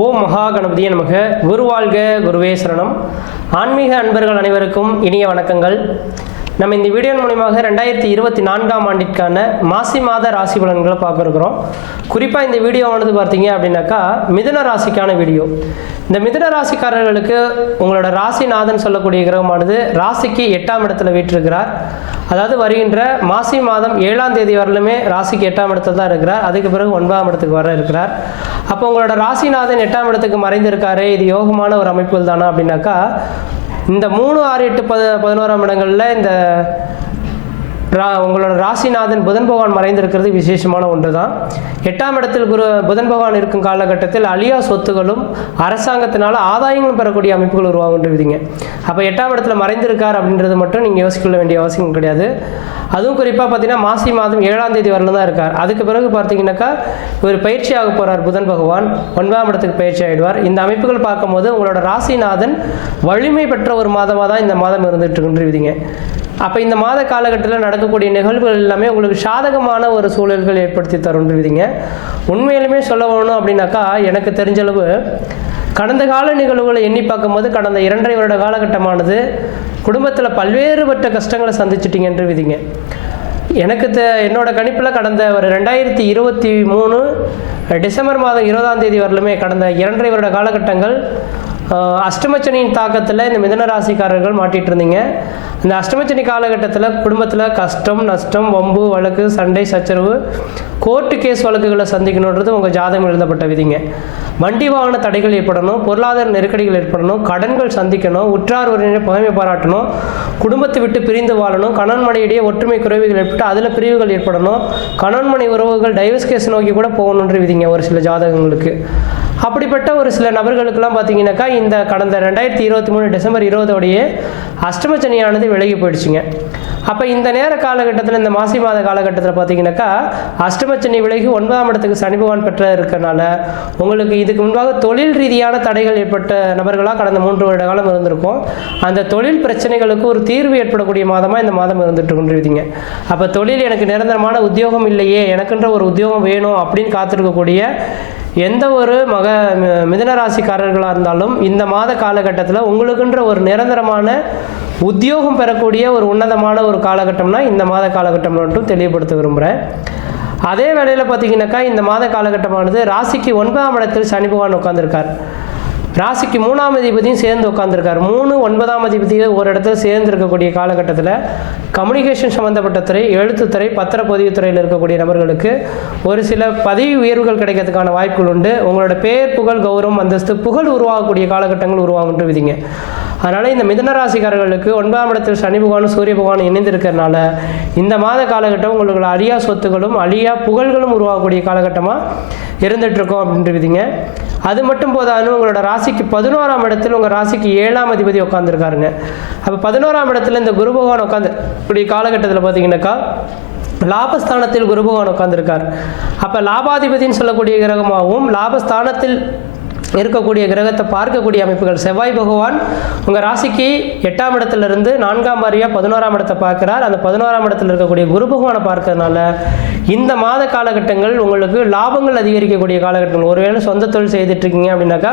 ஓ மகா கணபதிய நமக குருவாழ்க குருவே சரணம் ஆன்மீக அன்பர்கள் அனைவருக்கும் இனிய வணக்கங்கள் நம்ம இந்த வீடியோ மூலியமாக ரெண்டாயிரத்தி இருபத்தி நான்காம் ஆண்டிற்கான மாசி மாத ராசி பலன்களை பார்க்க இருக்கிறோம் குறிப்பாக இந்த வீடியோவானது பார்த்தீங்க அப்படின்னாக்கா மிதுன ராசிக்கான வீடியோ இந்த மிதுன ராசிக்காரர்களுக்கு உங்களோட ராசிநாதன் சொல்லக்கூடிய கிரகமானது ராசிக்கு எட்டாம் இடத்துல வீட்டிருக்கிறார் அதாவது வருகின்ற மாசி மாதம் ஏழாம் தேதி வரலுமே ராசிக்கு எட்டாம் இடத்துல தான் இருக்கிறார் அதுக்கு பிறகு ஒன்பதாம் இடத்துக்கு வர இருக்கிறார் அப்போ உங்களோட ராசிநாதன் எட்டாம் இடத்துக்கு மறைந்திருக்காரு இது யோகமான ஒரு அமைப்புகள் தானா அப்படின்னாக்கா இந்த மூணு ஆறு எட்டு பத பதினோராம் இடங்களில் இந்த ரா உங்களோட ராசிநாதன் புதன் பகவான் மறைந்திருக்கிறது விசேஷமான ஒன்று தான் எட்டாம் இடத்தில் குரு புதன் பகவான் இருக்கும் காலகட்டத்தில் அழியா சொத்துகளும் அரசாங்கத்தினால ஆதாயங்களும் பெறக்கூடிய அமைப்புகள் விதிங்க அப்போ எட்டாம் இடத்துல மறைந்திருக்கார் அப்படின்றது மட்டும் நீங்கள் யோசிக்க வேண்டிய அவசியம் கிடையாது அதுவும் குறிப்பாக பார்த்தீங்கன்னா மாசி மாதம் ஏழாம் தேதி வரல தான் இருக்கார் அதுக்கு பிறகு பார்த்தீங்கன்னாக்கா ஒரு பயிற்சியாக போகிறார் புதன் பகவான் ஒன்பதாம் இடத்துக்கு பயிற்சி ஆகிடுவார் இந்த அமைப்புகள் பார்க்கும்போது உங்களோட ராசிநாதன் வலிமை பெற்ற ஒரு மாதமாக தான் இந்த மாதம் இருந்துட்டு விதிங்க அப்போ இந்த மாத காலகட்டத்தில் நடக்கக்கூடிய நிகழ்வுகள் எல்லாமே உங்களுக்கு சாதகமான ஒரு சூழல்கள் ஏற்படுத்தி தருன்றீங்க உண்மையிலுமே சொல்ல வேணும் அப்படின்னாக்கா எனக்கு தெரிஞ்சளவு கடந்த கால நிகழ்வுகளை எண்ணி பார்க்கும்போது கடந்த இரண்டரை வருட காலகட்டமானது குடும்பத்தில் பல்வேறுபட்ட கஷ்டங்களை சந்திச்சிட்டிங்கன்று விதிங்க எனக்கு த என்னோட கணிப்பில் கடந்த ஒரு ரெண்டாயிரத்தி இருபத்தி மூணு டிசம்பர் மாதம் இருபதாம் தேதி வரலுமே கடந்த இரண்டரை வருட காலகட்டங்கள் அஷ்டமச்சனியின் தாக்கத்தில் இந்த மிதன ராசிக்காரர்கள் மாட்டிகிட்டு இருந்தீங்க இந்த அஷ்டமச்சனி காலகட்டத்தில் குடும்பத்தில் கஷ்டம் நஷ்டம் வம்பு வழக்கு சண்டை சச்சரவு கோர்ட்டு கேஸ் வழக்குகளை சந்திக்கணுன்றது உங்கள் ஜாதகம் எழுதப்பட்ட விதிங்க வண்டி வாகன தடைகள் ஏற்படணும் பொருளாதார நெருக்கடிகள் ஏற்படணும் கடன்கள் சந்திக்கணும் உற்றார் உறவினரை புகைமை பாராட்டணும் குடும்பத்தை விட்டு பிரிந்து வாழணும் கணவன் ஒற்றுமை குறைவுகள் ஏற்பட்டு அதில் பிரிவுகள் ஏற்படணும் கணவன் மனை உறவுகள் டைவர்ஸ் கேஸ் நோக்கி கூட போகணுன்ற விதிங்க ஒரு சில ஜாதகங்களுக்கு அப்படிப்பட்ட ஒரு சில நபர்களுக்கெல்லாம் பார்த்தீங்கன்னாக்கா இந்த கடந்த ரெண்டாயிரத்தி இருபத்தி மூணு டிசம்பர் இருபதோடையே அஷ்டமச்சனியானது விலகி போயிடுச்சுங்க அப்போ இந்த நேர காலகட்டத்தில் இந்த மாசி மாத காலகட்டத்தில் பார்த்தீங்கன்னாக்கா அஷ்டமச்சனி விலகி ஒன்பதாம் இடத்துக்கு சனி பகவான் பெற்ற இருக்கிறனால உங்களுக்கு இதுக்கு முன்பாக தொழில் ரீதியான தடைகள் ஏற்பட்ட நபர்களாக கடந்த மூன்று வருட காலம் இருந்திருக்கும் அந்த தொழில் பிரச்சனைகளுக்கு ஒரு தீர்வு ஏற்படக்கூடிய மாதமாக இந்த மாதம் இருந்துட்டு கொண்டிருக்கீங்க அப்போ தொழில் எனக்கு நிரந்தரமான உத்தியோகம் இல்லையே எனக்குன்ற ஒரு உத்தியோகம் வேணும் அப்படின்னு காத்திருக்கக்கூடிய எந்த ஒரு மக மிதனராசிக்காரர்களாக இருந்தாலும் இந்த மாத காலகட்டத்தில் உங்களுக்குன்ற ஒரு நிரந்தரமான உத்தியோகம் பெறக்கூடிய ஒரு உன்னதமான ஒரு காலகட்டம்னா இந்த மாத காலகட்டம் மட்டும் தெளிவுபடுத்த விரும்புகிறேன் அதே வேளையில் பார்த்தீங்கன்னாக்கா இந்த மாத காலகட்டமானது ராசிக்கு ஒன்பதாம் இடத்தில் சனி பகவான் உட்காந்துருக்கார் ராசிக்கு மூணாம் அதிபதியும் சேர்ந்து உட்காந்துருக்கார் மூணு ஒன்பதாம் அதிபதி ஒரு இடத்துல சேர்ந்து இருக்கக்கூடிய காலகட்டத்தில் கம்யூனிகேஷன் சம்மந்தப்பட்ட துறை எழுத்துத்துறை பத்திரப்பதிவுத்துறையில் இருக்கக்கூடிய நபர்களுக்கு ஒரு சில பதவி உயர்வுகள் கிடைக்கிறதுக்கான வாய்ப்புகள் உண்டு உங்களோட பேர் புகழ் கௌரவம் அந்தஸ்து புகழ் உருவாகக்கூடிய காலகட்டங்கள் உருவாகுன்ட்டு விதிங்க அதனால் இந்த மிதன ராசிக்காரர்களுக்கு ஒன்பதாம் இடத்தில் சனி பகவானும் சூரிய பகவானும் இணைந்திருக்கிறனால இந்த மாத காலகட்டம் உங்களுக்கு அழியா சொத்துகளும் அழியா புகழ்களும் உருவாகக்கூடிய காலகட்டமாக இருந்துகிட்ருக்கோம் விதிங்க அது மட்டும் போதாது உங்களோட ராசிக்கு பதினோராம் இடத்துல உங்கள் ராசிக்கு ஏழாம் அதிபதி உட்காந்துருக்காருங்க அப்போ பதினோராம் இடத்துல இந்த குரு பகவான் உட்காந்து இப்படி காலகட்டத்தில் பார்த்தீங்கன்னாக்கா லாபஸ்தானத்தில் குரு பகவான் உட்காந்துருக்கார் அப்போ லாபாதிபதினு சொல்லக்கூடிய கிரகமாகவும் லாபஸ்தானத்தில் இருக்கக்கூடிய கிரகத்தை பார்க்கக்கூடிய அமைப்புகள் செவ்வாய் பகவான் உங்கள் ராசிக்கு எட்டாம் இடத்துலேருந்து நான்காம் வாரியாக பதினோராம் இடத்தை பார்க்குறார் அந்த பதினோராம் இடத்தில் இருக்கக்கூடிய குரு பகவானை பார்க்கறதுனால இந்த மாத காலகட்டங்கள் உங்களுக்கு லாபங்கள் அதிகரிக்கக்கூடிய காலகட்டங்கள் ஒருவேளை சொந்த தொழில் செய்துட்ருக்கீங்க அப்படின்னாக்கா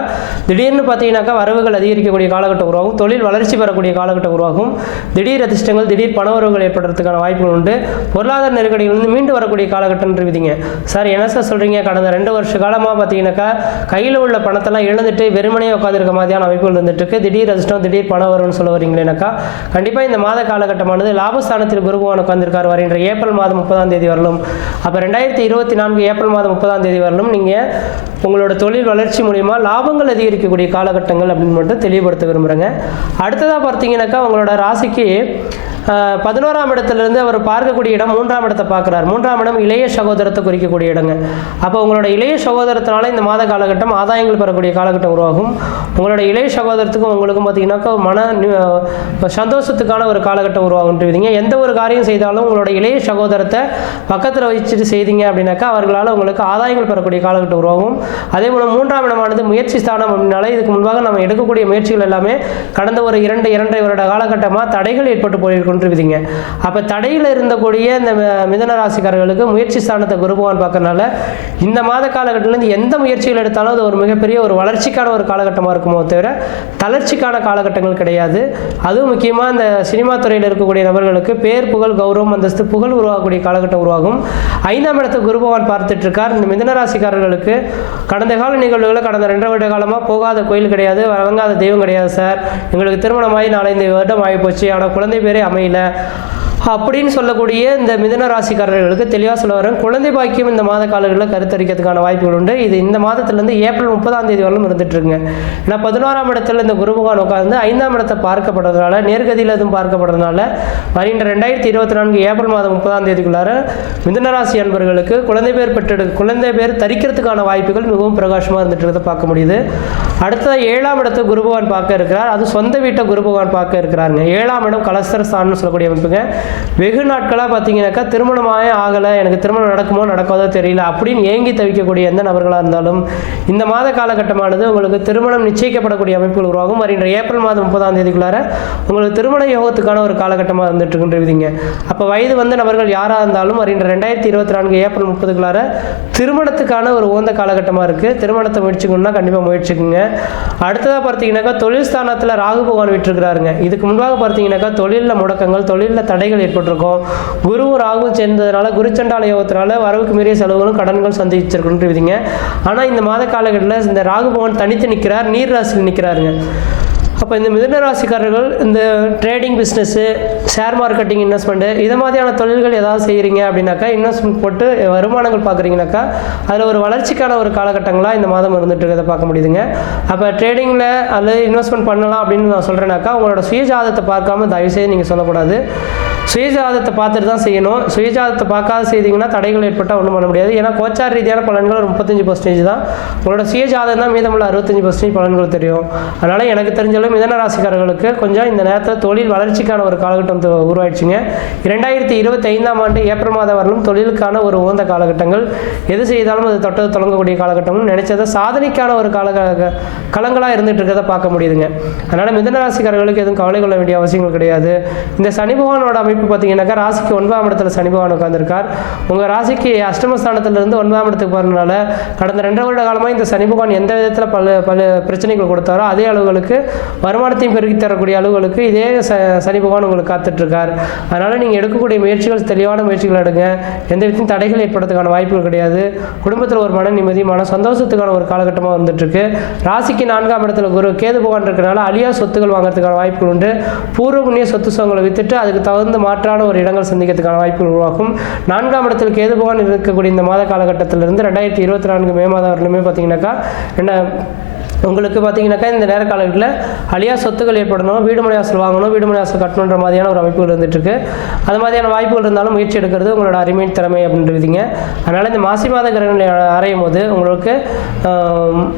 திடீர்னு பார்த்தீங்கன்னாக்கா வரவுகள் அதிகரிக்கக்கூடிய காலகட்டம் உருவாகும் தொழில் வளர்ச்சி பெறக்கூடிய காலகட்டம் உருவாகும் திடீர் அதிர்ஷ்டங்கள் திடீர் பண உறவுகள் ஏற்படுறதுக்கான வாய்ப்புகள் உண்டு பொருளாதார நெருக்கடியிலிருந்து மீண்டு வரக்கூடிய இருக்குதுங்க சார் என்ன சார் சொல்கிறீங்க கடந்த ரெண்டு வருஷ காலமாக பார்த்தீங்கன்னாக்கா கையில் உள்ள பணத்தை மற்றெல்லாம் எழுந்துட்டு வெறுமனே உட்காந்துருக்க மாதிரியான அமைப்புகள் இருந்துட்டு இருக்கு திடீர் அதிர்ஷ்டம் திடீர் பணம் வரும்னு சொல்ல வரீங்களேனாக்கா கண்டிப்பாக இந்த மாத காலகட்டமானது லாபஸ்தானத்தில் குருபவான் உட்காந்துருக்கார் வருகின்ற ஏப்ரல் மாதம் முப்பதாம் தேதி வரலும் அப்போ ரெண்டாயிரத்தி இருபத்தி நான்கு ஏப்ரல் மாதம் முப்பதாம் தேதி வரலும் நீங்கள் உங்களோட தொழில் வளர்ச்சி மூலிமா லாபங்கள் அதிகரிக்கக்கூடிய காலகட்டங்கள் அப்படின்னு மட்டும் தெளிவுபடுத்த விரும்புகிறேங்க அடுத்ததாக பார்த்தீங்கன்னாக்கா உங்களோட ராசிக்கு பதினோராம் இடத்துலேருந்து அவர் பார்க்கக்கூடிய இடம் மூன்றாம் இடத்தை பார்க்குறார் மூன்றாம் இடம் இளைய சகோதரத்தை குறிக்கக்கூடிய இடங்க அப்போ உங்களோட இளைய சகோதரத்தினால இந்த மாத காலகட்டம் ஆதாயங்கள் பெறக்கூடிய காலகட்டம் உருவாகும் உங்களோட இளைய சகோதரத்துக்கும் உங்களுக்கும் பார்த்தீங்கன்னாக்கா மன சந்தோஷத்துக்கான ஒரு காலகட்டம் உருவாகுன்றீங்க எந்த ஒரு காரியம் செய்தாலும் உங்களோட இளைய சகோதரத்தை பக்கத்தில் வச்சுட்டு செய்தீங்க அப்படின்னாக்கா அவர்களால் உங்களுக்கு ஆதாயங்கள் பெறக்கூடிய காலகட்டம் உருவாகும் அதே போல் மூன்றாம் இடமானது முயற்சி ஸ்தானம் அப்படின்னால இதுக்கு முன்பாக நம்ம எடுக்கக்கூடிய முயற்சிகள் எல்லாமே கடந்த ஒரு இரண்டு இரண்டரை வருட காலகட்டமாக தடைகள் ஏற்பட்டு போயிருக்கும் விதிங்க அப்போ தடையில் இருந்தக்கூடிய இந்த மிதன ராசிக்காரர்களுக்கு முயற்சி ஸ்தானத்தை குருபகவான் பார்க்கறனால இந்த மாத காலகட்டத்திலேருந்து எந்த முயற்சிகள் எடுத்தாலும் அது ஒரு மிகப்பெரிய ஒரு வளர்ச்சிக்கான ஒரு காலகட்டமாக இருக்குமோ தவிர தளர்ச்சிக்கான காலகட்டங்கள் கிடையாது அதுவும் முக்கியமாக இந்த சினிமா துறையில் இருக்கக்கூடிய நபர்களுக்கு பேர் புகழ் கௌரவம் அந்தஸ்து புகழ் உருவாகக்கூடிய காலகட்டம் உருவாகும் ஐந்தாம் இடத்தை குருபகவான் பார்த்துட்டு இருக்கார் இந்த மிதன ராசிக்காரர்களுக்கு கடந்த கால நிகழ்வுகளை கடந்த ரெண்டரை வருட காலமாக போகாத கோயில் கிடையாது வழங்காத தெய்வம் கிடையாது சார் எங்களுக்கு திருமணமாகி நாலஞ்சு வருடம் ஆகி போச்சு ஆனால் குழந்தை பேரே அமை அமையல அப்படின்னு சொல்லக்கூடிய இந்த மிதன ராசிக்காரர்களுக்கு தெளிவாக சொல்ல வரேன் குழந்தை பாக்கியம் இந்த மாத காலங்களில் கருத்தரிக்கிறதுக்கான வாய்ப்புகள் உண்டு இது இந்த மாதத்துலேருந்து ஏப்ரல் முப்பதாம் தேதி வரலும் இருந்துட்டுருங்க ஏன்னா பதினோராம் இடத்துல இந்த குருமுகான் உட்கார்ந்து உட்காந்து ஐந்தாம் இடத்தை பார்க்கப்படுறதுனால நேர்கதியில் எதுவும் பார்க்கப்படுறதுனால வருகின்ற ரெண்டாயிரத்தி இருபத்தி நான்கு ஏப்ரல் மாதம் முப்பதாம் தேதிக்குள்ளார மிதனராசி அன்பர்களுக்கு குழந்தை பேர் பெற்றெடு குழந்தை பேர் தரிக்கிறதுக்கான வாய்ப்புகள் மிகவும் பிரகாசமாக இருந்துட்டு பார்க்க முடியுது அடுத்ததாக ஏழாம் இடத்தை குரு பகவான் பார்க்க இருக்கிறார் அது சொந்த வீட்டை குரு பகவான் பார்க்க இருக்கிறாருங்க ஏழாம் இடம் கலஸ்தர ஸ்தானம்னு சொல்லக்கூடிய அமைப்புங்க வெகு நாட்களாக பார்த்தீங்கன்னாக்கா திருமணமாக ஆகலை எனக்கு திருமணம் நடக்குமோ நடக்காதோ தெரியல அப்படின்னு ஏங்கி தவிக்கக்கூடிய எந்த நபர்களாக இருந்தாலும் இந்த மாத காலகட்டமானது உங்களுக்கு திருமணம் நிச்சயிக்கப்படக்கூடிய அமைப்புகள் உருவாகும் வருகின்ற ஏப்ரல் மாதம் முப்பதாம் தேதிக்குள்ளார உங்களுக்கு திருமண யோகத்துக்கான ஒரு காலகட்டமாக இருந்துட்டு இருக்கின்றதுங்க அப்போ வயது வந்த நபர்கள் யாராக இருந்தாலும் வருகின்ற ரெண்டாயிரத்தி இருபத்தி நான்கு ஏப்ரல் முப்பதுக்குள்ளார திருமணத்துக்கான ஒரு உகந்த காலகட்டமாக இருக்குது திருமணத்தை முயற்சிக்கணும்னா கண்டிப்பாக முயற்சிக்குங்க அடுத்ததாக பார்த்தீங்கன்னாக்கா தொழில் ஸ்தானத்தில் ராகு பகவான் விட்டுருக்கிறாருங்க இதுக்கு முன்பாக பார்த்தீங்கன்னாக்கா தொழிலில் முடக்கங்கள் தொழிலில் தடைகள் பிரச்சனைகள் ஏற்பட்டிருக்கும் குரு ராகு சேர்ந்ததுனால குருச்சண்டால யோகத்தினால வரவுக்கு மீறிய செலவுகளும் கடன்கள் சந்திச்சிருக்குன்றீங்க ஆனா இந்த மாத காலகட்டத்தில் இந்த ராகு பகவான் தனித்து நிற்கிறார் நீர் ராசியில் நிற்கிறாருங்க அப்போ இந்த மிதன ராசிக்காரர்கள் இந்த trading business share marketing investment இது மாதிரியான தொழில்கள் ஏதாவது செய்கிறீங்க அப்படின்னாக்கா இன்வெஸ்ட்மெண்ட் போட்டு வருமானங்கள் பார்க்குறீங்கனாக்கா அதில் ஒரு வளர்ச்சிக்கான ஒரு காலகட்டங்களாக இந்த மாதம் இருந்துட்டு இருக்கிறத பார்க்க முடியுதுங்க அப்போ ட்ரேடிங்கில் அல்லது இன்வெஸ்ட்மெண்ட் பண்ணலாம் அப்படின்னு நான் சொல்கிறேனாக்கா உங்களோட சுயஜாதத்தை பார்க்காம தயவுசெய்து நீங்கள் சொல்லக்கூடாது சுயஜாதத்தை பார்த்துட்டு தான் செய்யணும் சுயஜாதத்தை பார்க்காத செய்தீங்கன்னா தடைகள் ஏற்பட்டால் ஒன்றும் பண்ண முடியாது ஏன்னா கோச்சார் ரீதியான பலன்கள் ஒரு முப்பத்தஞ்சு பர்சன்டேஜ் தான் உங்களோட சுயஜாதம் தான் மீதமுள்ள அறுபத்தஞ்சு பர்சன்டேஜ் பலன்கள் தெரியும் அதனால் எனக்கு தெரிஞ்சாலும் மிதன ராசிக்காரர்களுக்கு கொஞ்சம் இந்த நேரத்தில் தொழில் வளர்ச்சிக்கான ஒரு காலகட்டம் உருவாயிடுச்சுங்க இரண்டாயிரத்தி இருபத்தி ஐந்தாம் ஆண்டு ஏப்ரல் மாதம் வரலும் தொழிலுக்கான ஒரு உகந்த காலகட்டங்கள் எது செய்தாலும் அது தொட்டது தொடங்கக்கூடிய காலகட்டமும் நினைச்சதை சாதனைக்கான ஒரு கால களங்களாக இருந்துட்டு இருக்கிறத பார்க்க முடியுதுங்க அதனால் மிதன ராசிக்காரர்களுக்கு எதுவும் கவலை கொள்ள வேண்டிய அவசியங்கள் கிடையாது இந்த சனி பகவானோட அமைப்பு அமைப்பு பார்த்தீங்கன்னாக்கா ராசிக்கு ஒன்பதாம் இடத்துல சனி பகவான் உட்காந்துருக்கார் உங்கள் ராசிக்கு அஷ்டமஸ்தானத்திலிருந்து ஒன்பதாம் இடத்துக்கு போகிறதுனால கடந்த ரெண்டு வருட காலமாக இந்த சனி பகவான் எந்த விதத்தில் பல பல பிரச்சனைகள் கொடுத்தாரோ அதே அளவுகளுக்கு வருமானத்தையும் பெருகி தரக்கூடிய அளவுகளுக்கு இதே ச சனி பகவான் உங்களுக்கு காத்துட்ருக்கார் அதனால் நீங்கள் எடுக்கக்கூடிய முயற்சிகள் தெளிவான முயற்சிகள் எடுங்க எந்த விதத்தையும் தடைகள் ஏற்படுறதுக்கான வாய்ப்புகள் கிடையாது குடும்பத்தில் ஒரு மன நிம்மதி மன சந்தோஷத்துக்கான ஒரு காலகட்டமாக வந்துட்டுருக்கு ராசிக்கு நான்காம் இடத்துல குரு கேது பகவான் இருக்கிறனால அழியா சொத்துக்கள் வாங்குறதுக்கான வாய்ப்புகள் உண்டு பூர்வ புண்ணிய சொத்து சுவங்களை வித்துட்டு அதுக்கு தகுந்த மாற்றான ஒரு இடங்கள் சந்திக்கிறதுக்கான வாய்ப்புகள் உருவாகும் நான்காம் இடத்தில் கேது பகவான் இருக்கக்கூடிய இந்த மாத காலகட்டத்திலிருந்து ரெண்டாயிரத்தி இருபத்தி நான்கு மே மாதம் வரலுமே பார்த்தீங்கன்னாக்கா என்ன உங்களுக்கு பார்த்தீங்கன்னாக்கா இந்த நேர காலகட்டத்தில் அழியா சொத்துக்கள் ஏற்படணும் வீடு மனையாசல் வாங்கணும் வீடு மனையாசல் கட்டணுன்ற மாதிரியான ஒரு அமைப்புகள் வந்துட்டுருக்கு அது மாதிரியான வாய்ப்புகள் இருந்தாலும் முயற்சி எடுக்கிறது உங்களோட அருமையின் திறமை அப்படின்றீங்க அதனால் இந்த மாசி மாத கிரகங்கள் அறையும் போது உங்களுக்கு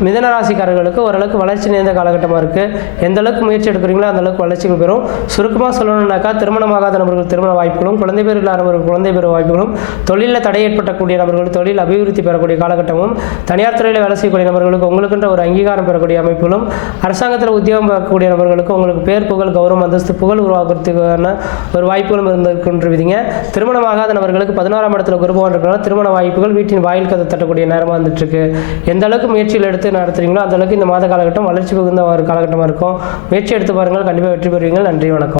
மிதன ராசிக்காரர்களுக்கு ஓரளவுக்கு வளர்ச்சி நிறைந்த காலகட்டமாக இருக்குது எந்த அளவுக்கு முயற்சி எடுக்கிறீங்களோ அந்த அளவுக்கு வளர்ச்சிகள் பெறும் சுருக்கமாக சொல்லணும்னாக்கா திருமணமாகாத நபர்கள் திருமண வாய்ப்புகளும் குழந்தை பேர் இல்லாத நபர்கள் குழந்தை பெற வாய்ப்புகளும் தொழிலில் தடை ஏற்பட்டக்கூடிய நபர்கள் தொழில் அபிவிருத்தி பெறக்கூடிய காலகட்டமும் தனியார் துறையில் வேலை செய்யக்கூடிய நபர்களுக்கு உங்களுக்குன்ற ஒரு அங்கீகாரம் பெறக்கூடிய அமைப்புகளும் அரசாங்கத்தில் உத்தியோகம் பார்க்கக்கூடிய நபர்களுக்கு உங்களுக்கு பேர் புகழ் கௌரவம் அந்தஸ்து புகழ் உருவாக்குறதுக்கான ஒரு வாய்ப்புகளும் விதிங்க திருமணமாகாத நபர்களுக்கு பதினோராம் இடத்துல குருபவன் இருக்கிறனால திருமண வாய்ப்புகள் வீட்டின் வாயில் கதை தட்டக்கூடிய நேரமாக இருக்கு எந்த அளவுக்கு முயற்சிகள் எடுத்து நடத்துறீங்களோ அந்த அளவுக்கு இந்த மாத காலகட்டம் வளர்ச்சி மிகுந்த ஒரு காலகட்டமாக இருக்கும் முயற்சி எடுத்து பாருங்கள் கண்டிப்பாக வெற்றி பெறுவீங்கள் நன்றி வணக்கம்